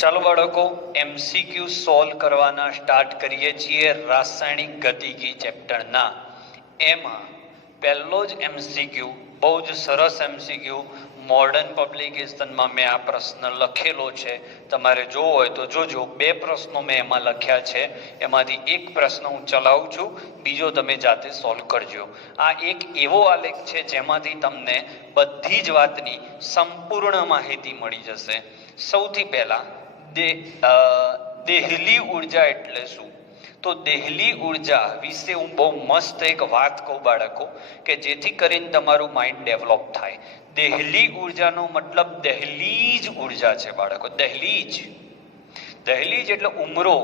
ચાલો બાળકો MCQ solve કરવાના સ્ટાર્ટ કરીએ છીએ રાસાયણિક ગતિકી ચેપ્ટરના. એમાં પહેલો જ એમસીક્યુ બહુ જ સરસ એમસીક્યુ મોડર્ન પબ્લિકેશનમાં મેં આ પ્રશ્ન લખેલો છે. તમારે જોવો હોય તો જોજો. બે પ્રશ્નો મેં એમાં લખ્યા છે, એમાંથી એક પ્રશ્ન હું ચલાવું છું, બીજો તમે જાતે સોલ્વ કરજો. આ એક એવો આલેખ છે જેમાંથી તમને બધી જ વાતની સંપૂર્ણ માહિતી મળી જશે. સૌથી પહેલા દેહલી ઉર્જા એટલે શું? તો દેહલી ઉર્જા વિશે હું બહુ મસ્ત એક વાત કહું બાળકો, કે જેથી કરીને તમારું માઇન્ડ ડેવલપ થાય. દેહલી ઉર્જાનો મતલબ દહેલીજ ઉર્જા છે બાળકો. દહેલીજ એટલે ઉમરો.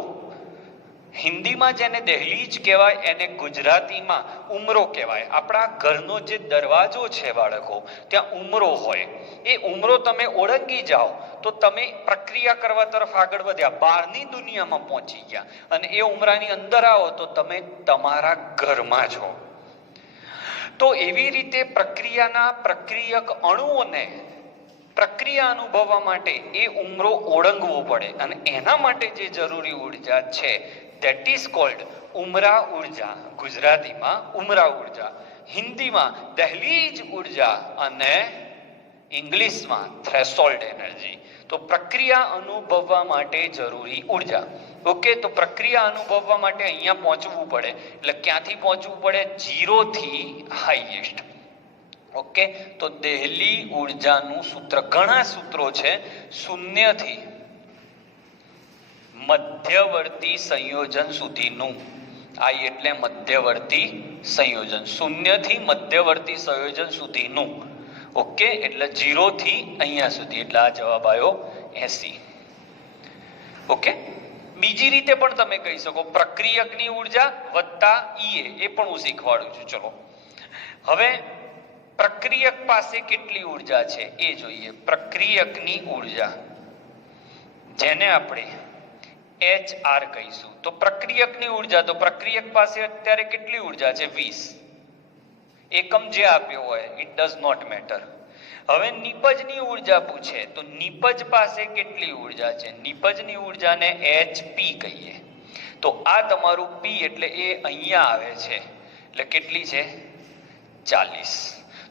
હિન્દીમાં જેને દહેલીજ કહેવાય એને ગુજરાતીમાં ઉમરો કહેવાય. આપણા ઘરનો જે દરવાજો છે બાળકો, ત્યાં ઉમરો હોય. એ ઉમરો તમે ઓળંગી જાઓ તો તમે પ્રક્રિયા કરવા તરફ આગળ વધ્યા, બહારની દુનિયામાં પહોંચી ગયા. અને એ ઉમરાની અંદર આવો તો તમે તમારા ઘરમાં છો. તો એવી રીતે પ્રક્રિયાના પ્રક્રિયક અણુઓને પ્રક્રિયા અનુભવવા માટે એ ઉમરો ઓળંગવો પડે, અને એના માટે જે જરૂરી ઉર્જા છે that is called ઉમરા ઉર્જા. ગુજરાતીમાં ઉમરા ઉર્જા, હિન્દીમાં દહેલીજ ઉર્જા અને ઇંગ્લિશમાં થ્રેશોલ્ડ એનર્જી. તો પ્રક્રિયા અનુભવવા માટે જરૂરી ઉર્જા. ઓકે, તો પ્રક્રિયા અનુભવવા માટે અહીંયા પહોંચવું પડે. એટલે ક્યાંથી પહોંચવું પડે? 0 થી હાઈએસ્ટ. ઓકે, તો દહેલી ઉર્જાનું સૂત્ર, ઘણા સૂત્રો છે. 0 થી મધ્યવર્તી સંયોજન સુધીનું. આઈ એટલે મધ્યવર્તી સંયોજન. 0 થી મધ્યવર્તી સંયોજન સુધીનું. ઓકે, એટલે 0 થી અહીંયા સુધી. એટલે આ જવાબ આવ્યો 80. ઓકે, બીજી રીતે પણ તમે કહી શકો, પ્રક્રિયકની ઉર્જા વત્તા ઈએ. એ પણ હું શીખવાડું છું. ચલો હવે પ્રક્રિયક પાસે કેટલી ઉર્જા છે એ જોઈએ. પ્રક્રિયકની ઉર્જા, જેને આપણે HR કહીશું. તો પ્રક્રિયકની ઉર્જા, તો પ્રક્રિયક પાસે અત્યારે કેટલી ઉર્જા છે? 20. એકમ જે આપ્યો હોય, ઇટ ડઝ નોટ મેટર. હવે નિપજની ઉર્જા પૂછે તો નિપજ પાસે કેટલી ઉર્જા છે? નિપજની ઉર્જાને HP કહીએ. તો આ તમારું P એટલે એ અહીંયા આવે છે, એટલે કેટલી છે? 40.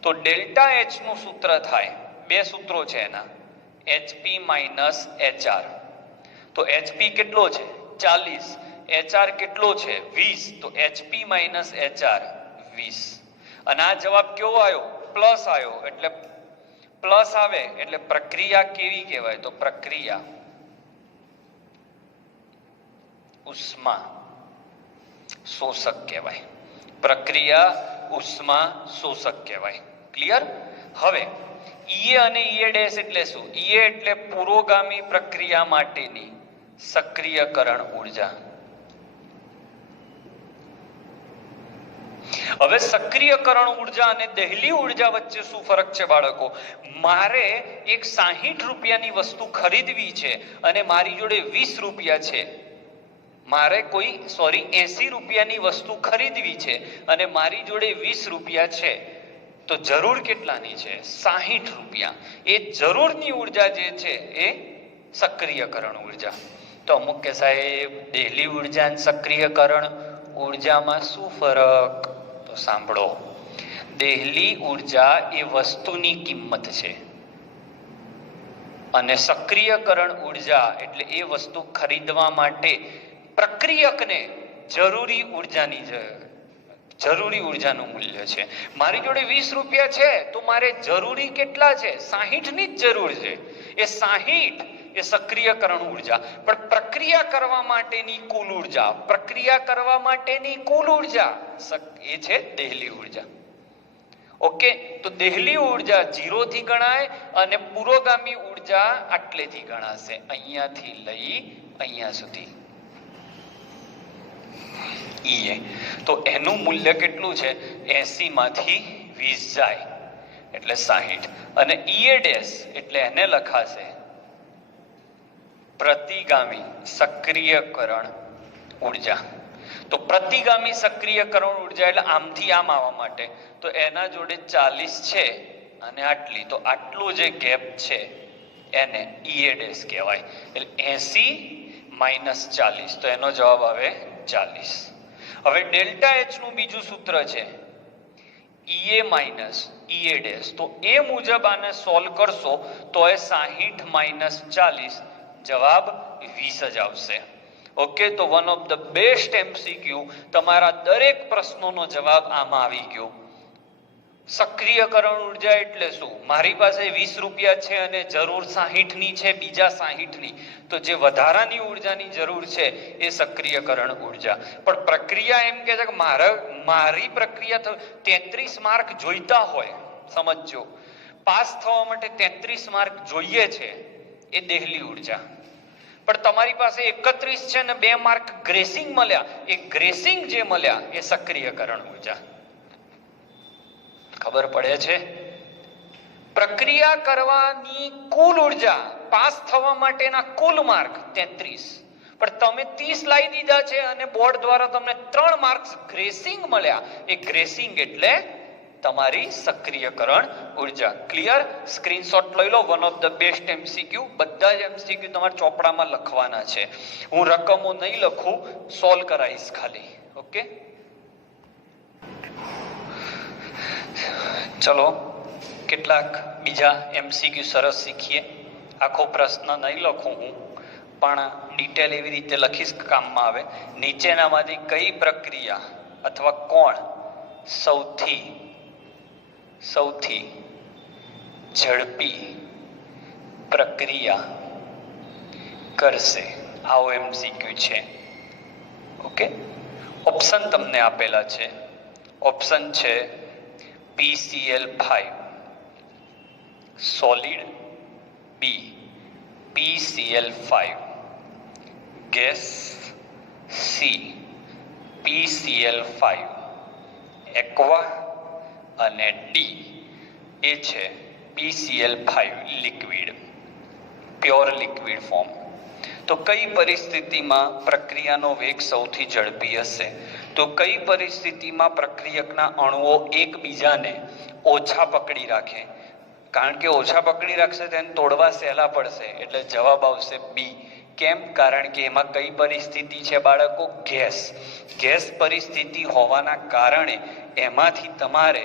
તો ડેલ્ટા H નું સૂત્ર થાય, બે સૂત્રો છે એના, HP માઇનસ HR. તો HP કેટલો છે? 40. HR કેટલો છે? 20. તો HP માઇનસ HR 20. અને આ જવાબ કેવો આવ્યો? પ્લસ આવ્યો. એટલે પ્લસ આવે એટલે પ્રક્રિયા કેવી કહેવાય? તો પ્રક્રિયા ઉષ્મા શોષક કહેવાય. પ્રક્રિયા ઉષ્મા શોષક કહેવાય. ક્લિયર? હવે ઈએ અને ઈએ ડેશ એટલે શું? ઈએ એટલે પુરોગામી પ્રક્રિયા માટેની સક્રિયકરણ ઉર્જા. હવે સક્રિયકરણ ઉર્જા અને દહેલી ઉર્જા વચ્ચે શું ફરક છે બાળકો? મારે એક 60 રૂપિયાની વસ્તુ ખરીદવી છે અને મારી જોડે 20 રૂપિયા છે. મારે 80 રૂપિયાની વસ્તુ ખરીદવી છે અને મારી જોડે 20 રૂપિયા છે. તો જરૂર કેટલાની છે? 60 રૂપિયા. એ જરૂરની ઉર્જા જે છે એ સક્રિયકરણ ઉર્જા. તો અમુક કે સાહેબ દહેલી ઉર્જા અને સક્રિયકરણ ઉર્જામાં શું ફરક? તો સાંભળો, દહેલી ઉર્જા એ વસ્તુની કિંમત છે અને સક્રિયકરણ ઉર્જા એટલે એ વસ્તુ ખરીદવા માટે પ્રક્રિયકને જરૂરી ઉર્જાનું મૂલ્ય છે. મારી જોડે 20 રૂપિયા છે તો મારે જરૂરી કેટલા છે? 60 ની જ જરૂર છે. એ 60 એ સક્રિયકરણ ઉર્જા. પણ પ્રક્રિયા કરવા માટેની કુલ ઉર્જા, એ છે દહેલી ઉર્જા. ઓકે, તો દહેલી ઉર્જા 0 થી ગણાય અને પુરોગામી ઉર્જા આટલેથી ગણાશે, અહીંયાથી લઈ અહીંયા સુધી. ઈએ તો એનું મૂલ્ય કેટલું છે? 80 માંથી 20 જાય એટલે 60. અને ઈએ ડેશ એટલે એને લખાશે પ્રતિગામી સક્રિયકરણ ઉર્જા. તો પ્રતિગામી સક્રિયકરણ ઉર્જા એટલે આમથી આમ આવવા માટે, તો એના જોડે 40 છે અને આટલી, તો આટલું જે ગેપ છે એને ઈએ ડેશ કહેવાય. એટલે 80 માઇનસ 40, તો એનો જવાબ આવે 40. હવે ડેલ્ટા એચ નું બીજું સૂત્ર છે ઈએ માઇનસ ઈએ ડેશ, તો એ મુજબ આને સોલ્વ કરશો તો એ 60 માઇનસ 40, જવાબ 20 જ આવશે. ઓકે, તો one of the best MCQ, તમારા દરેક પ્રશ્નોનો જવાબ આમાં આવી ગયો. સક્રિયકરણ ઉર્જા એટલે શું? મારી પાસે 20 રૂપિયા છે અને જરૂર 60 ની છે, બીજા 60 ની, તો જે વધારાની ઉર્જાની જરૂર છે એ સક્રિયકરણ ઉર્જા. પણ પ્રક્રિયા એમ કે છે કે મારી પ્રક્રિયા 33 માર્ક જોઈતા હોય, સમજજો, પાસ થવા માટે 33 માર્ક જોઈએ છે, એ દેહલી ઉર્જા. પણ તમારી પાસે 31 છે ને 2 માર્ક ગ્રેસિંગ મળ્યા, એ ગ્રેસિંગ જે મળ્યા એ સક્રિયકરણ ઉર્જા. ખબર પડે છે? પ્રક્રિયા કરવાની કુલ ઉર્જા, પાસ થવા માટેના કુલ માર્ક 33, પણ તમે 30 લાવી દીધા છે અને બોર્ડ દ્વારા તમને 3 માર્ક્સ ગ્રેસિંગ મળ્યા. એ ગ્રેસિંગ એટલે તમારી સક્રિયકરણ ઉર્જા. ક્લિયર? સ્ક્રીનશોટ લઈ લો. One of the best MCQ. બધા જ MCQ તમારે ચોપડામાં લખવાના છે. હું રકમો નહીં લખું, સોલ્વ કરાવીશ ખાલી. ઓકે, ચલો કેટલાક બીજા MCQ સરસ શીખીએ. આખો પ્રશ્ન નહીં લખું હું, પણ ડિટેલ એવી રીતે લખીશ કે કામમાં આવે. નીચેનામાંથી કઈ પ્રક્રિયા અથવા કોણ સૌથી ઝડપી પ્રક્રિયા કરશે? આવો MCQ છે. ઓકે, ઓપ્શન તમને આપેલા છે. ઓપ્શન છે PCl5 solid, B PCl5 gas, C PCl5 aqua અને D એ છે PCl5 liquid, pure liquid form. તો કઈ પરિસ્થિતિમાં પ્રક્રિયાનો વેગ સૌથી ઝડપી હશે? તો કઈ પરિસ્થિતિમાં પ્રક્રિયકના અણુઓ એકબીજાને ઓછા પકડી રાખે? કારણ કે ઓછા પકડી રાખશે તેને તોડવા સહેલા પડશે, એટલે જવાબ આવશે B. કેમ? કારણ કે એમાં કઈ પરિસ્થિતિ છે બાળકો? ગેસ પરિસ્થિતિ હોવાના કારણે એમાંથી તમારે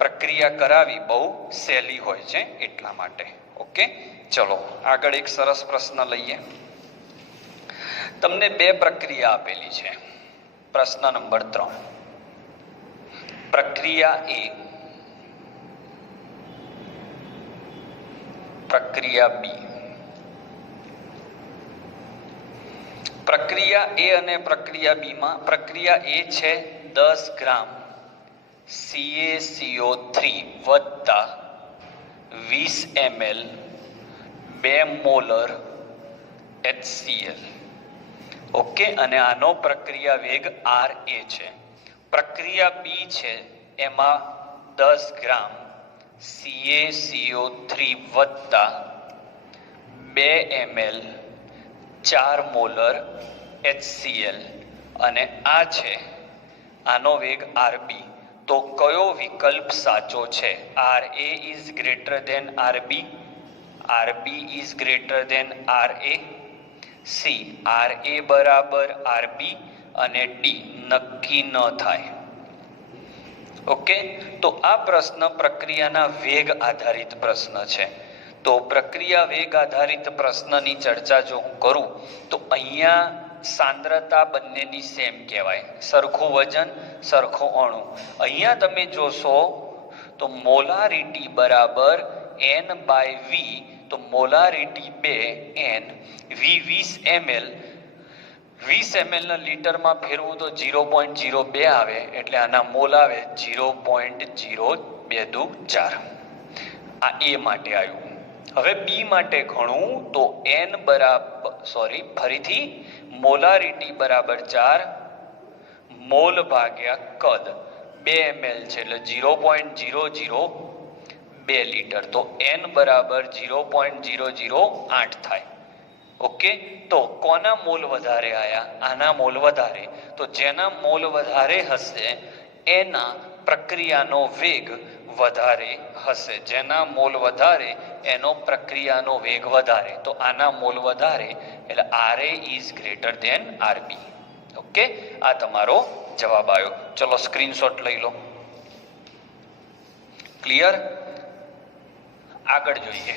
પ્રક્રિયા કરાવી બહુ સહેલી હોય છે, એટલા માટે. ઓકે, ચલો આગળ એક સરસ પ્રશ્ન લઈએ. તમને 2 પ્રક્રિયા આપેલી છે. પ્રશ્ન નંબર 3, પ્રક્રિયા A, પ્રક્રિયા B. પ્રક્રિયા A અને પ્રક્રિયા B માં પ્રક્રિયા A છે 10 ગ્રામ CaCO3 વત્તા 20 ml 2 મોલર HCl. ઓકે, અને આનો પ્રક્રિયા વેગ RA છે. પ્રક્રિયા B છે એમાં 10 ગ્રામ CaCO3 વત્તા 2 ml 4 મોલર HCl, અને આ છે આનો વેગ RB. તો કયો વિકલ્પ સાચો છે? RA is greater than RB, RB is greater than RA, C RA બરાબર RB, અને D નક્કી ન થાય. ઓકે, તો આ પ્રશ્ન પ્રક્રિયાના વેગ આધારિત પ્રશ્ન છે. તો પ્રક્રિયા વેગ આધારિત પ્રશ્નની ચર્ચા જો હું કરું તો અહીંયા સાંદ્રતા બંનેની સેમ કહેવાય, સરખું વજન સરખો અણુ. અહીંયા તમે જોશો તો મોલારિટી બરાબર N/V, તો molarity 2 N, V 20 ml, 20 ml ના લીટરમાં ફેરવું તો 0.02 આવે, એટલે આના મોલ આવે 0.024. આ A માટે આવ્યું. હવે B માટે ઘણું તો N બરાબર ફરીથી મોલારિટી બરાબર 4 મોલ ભાગ્યા કદ 2 ml છે, એટલે 0.002 લીટર. તો N બરાબર 0.008 થાય. ઓકે, તો કોના મોલ વધારે આયા? આના મોલ વધારે. તો જેના મોલ વધારે હશે એના પ્રક્રિયાનો વેગ વધારે હશે. જેના મોલ વધારે એનો પ્રક્રિયાનો વેગ વધારે. તો આના મોલ વધારે એટલે RA is greater than RB. Okay, આ તમારો જવાબ આવ્યો. ચલો સ્ક્રીનશોટ લઈ લો. ક્લિયર? આગળ જોઈએ.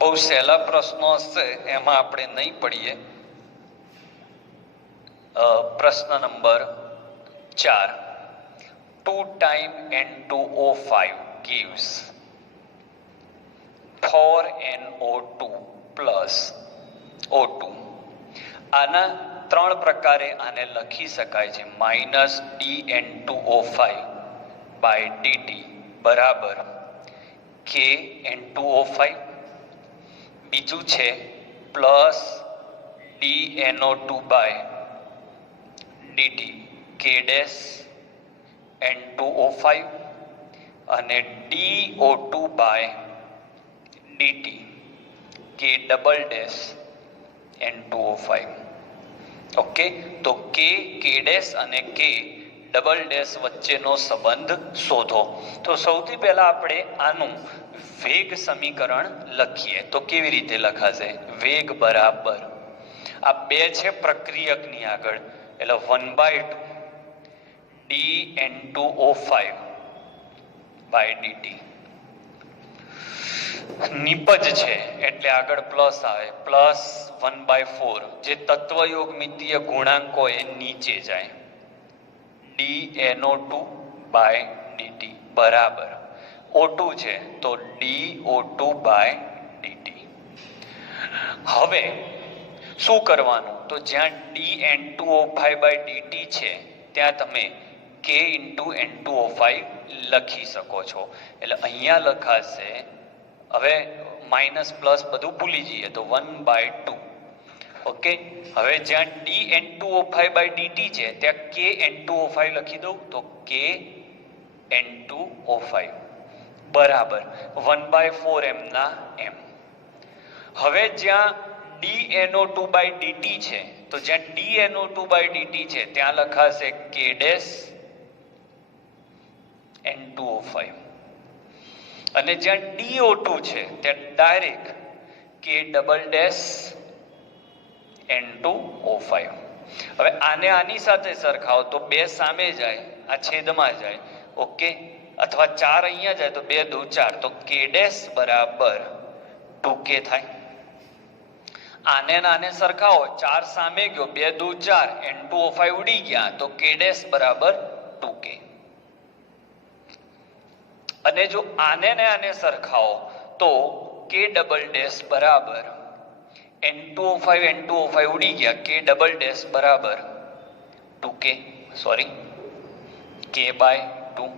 બહુ સહેલા પ્રશ્નો હશે, એમાં આપણે નહીં પડીએ. પ્રશ્ન number 4. 2 time N2O5 gives 4NO2 plus O2. આના 3 પ્રકારે આને લખી શકાય છે. -dN2O5 by dt બરાબર KN2O5. બીજું છે plus dNO2 by dt K dash N2O5 અને DO2 by dt K double dash N2O5. Okay, તો K ડેશ અને K ડબલ ડેશ વચ્ચેનો સંબંધ શોધો. તો સૌથી પહેલા આપણે આનું વેગ સમીકરણ લખીએ. તો કેવી રીતે લખાશે? વેગ બરાબર આ બે છે પ્રક્રિયકની આગળ એટલે 1/2 dN2O5 by dt. નિપજ છે એટલે આગળ પ્લસ આવે, પ્લસ 1/4. જે તત્વયોગ મિતીય ગુણાંકો એ નીચે જાય dNO2 by dt બરાબર O2 છે તો DO2 by dt. હવે શું કરવાનું? તો જ્યાં dN2O5 by dt છે ત્યાં તમે K into N2O5 લખી શકો છો. એટલે અહીંયા લખાશે, હવે માઇનસ પ્લસ બધું ભૂલી જઈએ તો 1/2. ઓકે, હવે જ્યાં dN2O5 by dt છે ત્યાં KN2O5 લખી દઉં તો KN2O5 બરાબર 1/4 m ના m. હવે જ્યાં dNO2 by dt છે તો જ્યાં dNO2 by dt છે ત્યાં લખાશે K ડેશ N2O5 અને જ્યાં DO2 છે ત્યાં direct K double dash N2O5. હવે આને આની સાથે સરખાવો તો 2 સામે જાય, આ છેદમાં જાય. ઓકે, અથવા 4 અહીંયા જાય તો 2 દુ 4 તો K ડેશ બરાબર 2K થાય. આને આને સરખાવો, 4 સામે ગયો, 2 દુ 4, N2O5 ઉડી ગયા તો K ડેશ બરાબર 2K. અને જો આને ને આને સરખાવો તો K ડબલ ડેશ બરાબર N2O5 ઉડી ગયા, K ડબલ ડેશ બરાબર 2K, સોરી K બાય 2.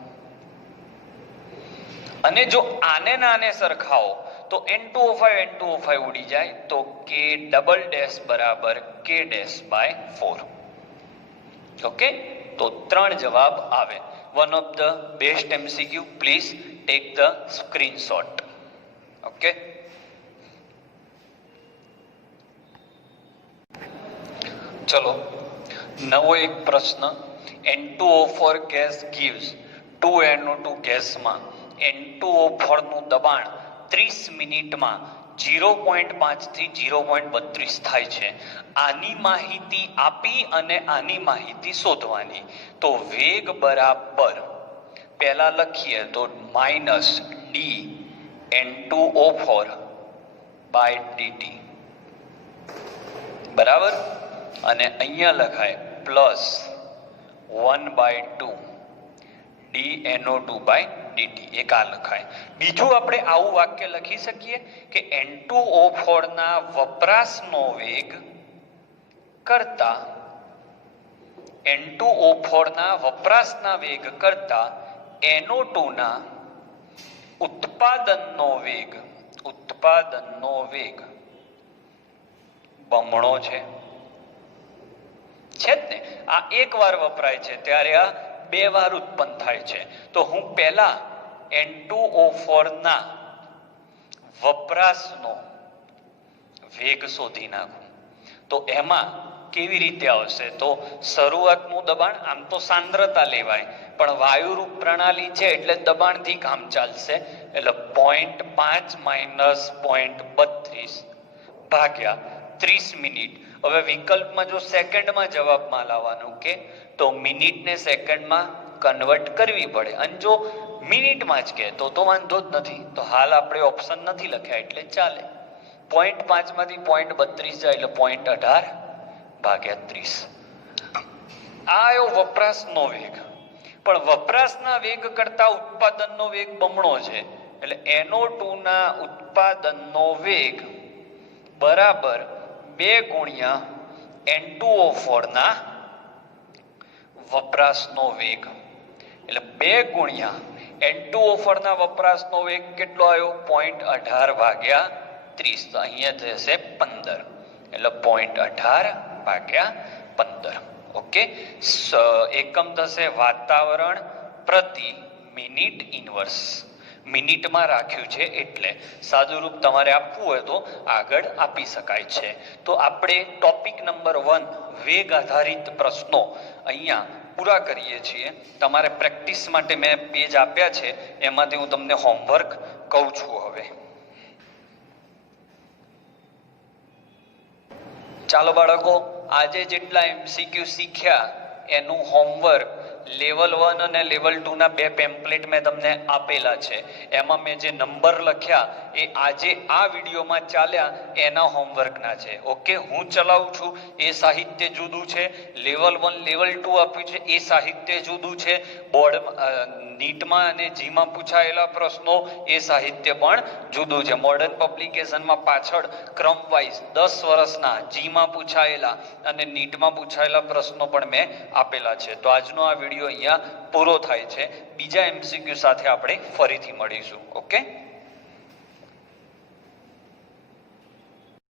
અને જો આને આને સરખાવો તો N2O5 ઉડી જાય તો K ડબલ ડેશ બરાબર K ડેશ બાય 4. ઓકે, તો 3 જવાબ આવે. One of the best MCQ. Please take the screenshot. Okay. ચલો નવો એક પ્રશ્ન. N2O4 gas gives 2NO2 ગેસમાં N2O4 નું દબાણ 30 મિનિટમાં 0.5 થી 0.32 થાય છે. આની માહિતી આપી અને આની માહિતી શોધવાની. તો વેગ બરાબર પહેલા લખીએ તો -d N2O4 by dt બરાબર, અને અહીંયા લખાય પ્લસ 1/2 dNO2 by dt. એક આ લખાય. બીજું આપણે આવું વાક્ય લખી શકીએ કે N2O4 ના વપરાશનો વેગ કરતા N2O4 ના વપરાશના વેગ કરતા NO2 ના ઉત્પાદનનો વેગ બમણો છે જ ને. આ એક વાર વપરાય છે ત્યારે આ 2 વાર ઉત્પન્ન થાય છે. તો હું પહેલા N2O4 ના વપરાશનો વેગ શોધી નાખું. તો એમાં કેવી રીતે આવશે? તો શરૂઆતનું દબાણ આમ તો સાંદ્રતા લેવાય, પણ વાયુરૂપ પ્રણાલી છે એટલે દબાણથી કામ ચાલશે. એટલે 0.5 માઇનસ 0.32 ભાગ્યા 30 મિનિટ. હવે વિકલ્પમાં જો સેકન્ડમાં જવાબમાં લાવવાનું કે તો મિનિટને સેકન્ડમાં કન્વર્ટ કરવી પડે, અને જો મિનિટમાં જ કે તો વાંધો જ નથી. તો હાલ આપણે ઓપ્શન નથી લખ્યા એટલે ચાલે. 0.5 માંથી 0.32 જાય એટલે 0.18 ભાગ્યા 30. આ આવ્યો વપરાશનો વેગ. પણ વપરાશના વેગ કરતા ઉત્પાદનનો વેગ બમણો છે. એટલે NO2 ના ઉત્પાદનનો વેગ બરાબર 2 ગુણ્યા N2O4 ના વપરાશનો વેગ. એટલે 2 ગુણ્યા N2O4 ના વપરાશનો વેગ કેટલો આવ્યો? 0.18 ભાગ્યા 30. તો અહીંયા થશે 15. એટલે 0.18 ભાગ્યા 15. ઓકે, એકમ થશે વાતાવરણ પ્રતિ મિનિટ ઇન્વર્સ. મિનિટમાં રાખ્યું છે એટલે સાદું રૂપ તમારે આપવું હોય તો આગળ આપી શકાય છે. તો આપણે ટોપિક નંબર 1 વેગ આધારિત પ્રશ્નો અહીંયા પૂરા કરીએ છીએ. તમારે પ્રેક્ટિસ માટે મેં પેજ આપ્યા છે, એમાંથી હું તમને હોમવર્ક કહું છું. હવે ચાલો બાળકો, આજે જેટલા MCQ શીખ્યા એનું હોમવર્ક લેવલ 1 અને લેવલ 2 ના 2 પેમ્પલેટ મેં તમને આપેલા છે. એમાં મેં જે નંબર લખ્યા એ આજે આ વિડીયોમાં ચાલ્યા એના હોમવર્કના છે. ઓકે, હું ચલાવું છું એ સાહિત્ય જુદું છે, લેવલ 1 લેવલ 2 આપ્યું છે એ સાહિત્ય જુદું છે, બોર્ડ નીટમાં અને જીમાં પૂછાયેલા પ્રશ્નો એ સાહિત્ય પણ જુદું છે. મોડર્ન પબ્લિકેશનમાં પાછળ ક્રમવાઇઝ 10 વર્ષના જીમાં પૂછાયેલા અને નીટમાં પૂછાયેલા પ્રશ્નો પણ મેં આપેલા છે. તો આજનો આ વિડીયો અહીંયા પૂરો થાય છે. બીજા MCQ સાથે આપણે ફરીથી મળીશું. ઓકે.